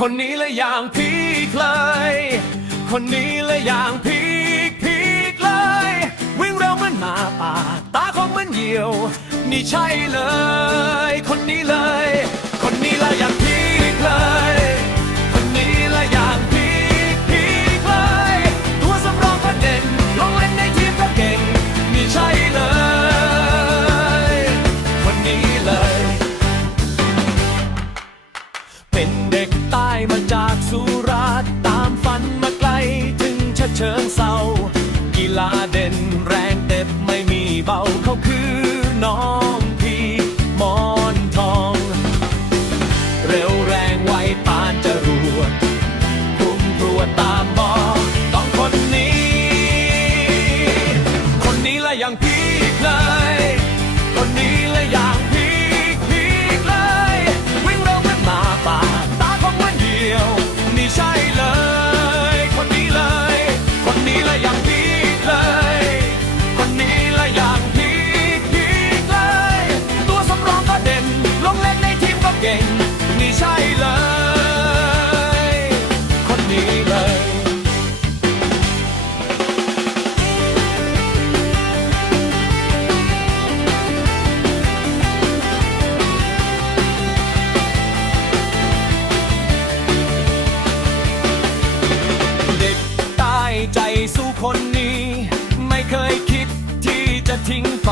คนนี้ละอย่างพีคเลย คนนี้ละอย่างพีคพีคเลย วิ่งเร็วเหมือนหมาป่า ตาคงเหมือนเหยี่ยว นี่ใช่เลย คนนี้เลย คนนี้ละอย่างพีคเลย คนนี้ละอย่างพีคพีคเลย ตัวสำรองก็เด่นลงเล่นในทีมก็เก่ง นี่ใช่เลย คนนี้เลย เป็นเด็ก ลาเด่นแรงเด็ดไม่มีเบาเขาคือน้อง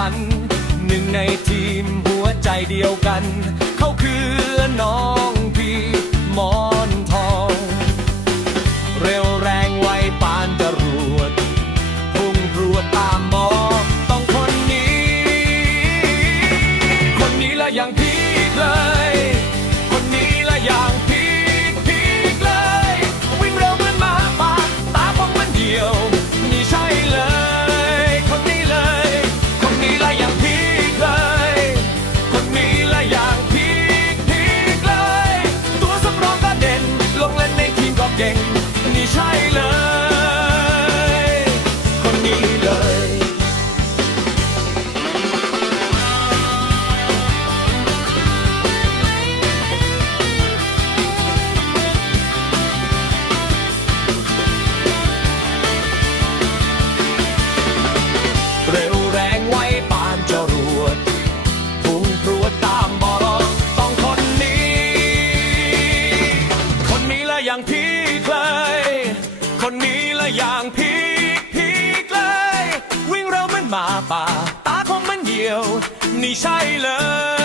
ัน หนึ่งในทีมหัวใจเดียวกัน เขาคือน้องพี่มอ ที อย่างพีกพีกเลย วิ่งเราเหมือนหมาป่า ตาคมมันเหยี่ยว นี่ใช่เลย